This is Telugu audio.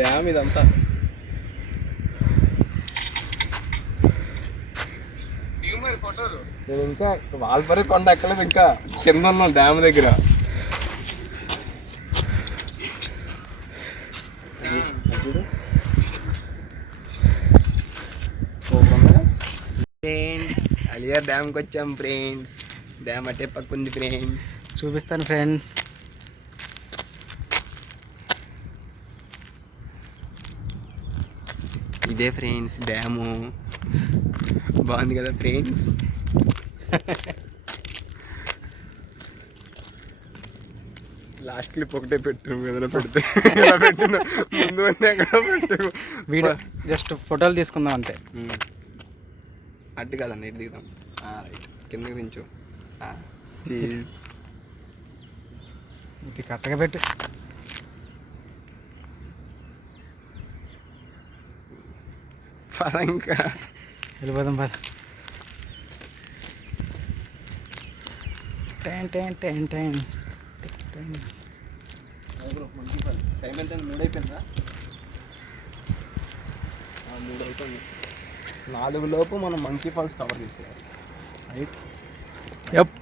డ్యామ్ ఇదంతా. నేను ఇంకా వాల్పరి కొండ ఎక్కలేదు, ఇంకా కింద ఉన్నాం డ్యామ్ దగ్గర. ఫ్రెండ్స్ అలియార్ డ్యామ్కి వచ్చాం ఫ్రెండ్స్. డ్యామ్ అట్టే పక్క ఉంది ఫ్రెండ్స్, చూపిస్తాను ఫ్రెండ్స్. ఇదే ఫ్రెండ్స్ డ్యాము, బాగుంది కదా ఫ్రెండ్స్. లాస్ట్ క్లిప్ ఒకటే పెట్టు, ఏదైనా పెడితే ఇలా పెట్టిన ముందు అన్నీ ఎక్కడ పెట్టు. వీడియో జస్ట్ ఫోటోలు తీసుకుందాం అంతే. అడ్డు కదండి, ఇటు దిగుదాం. రైట్, కిందకి దించు. చీజ్ ఇటు కరెక్ట్గా పెట్టు. పద ఇంకా వెళ్ళిపోదాం పద. Time time time time time. Time ఎంత? 3 అయిపోయిందా? 3 అయిపోయింది. 4 లోపు మనం మంకీ ఫాల్స్ కవర్ చేసేయాలి. రైట్. యప్.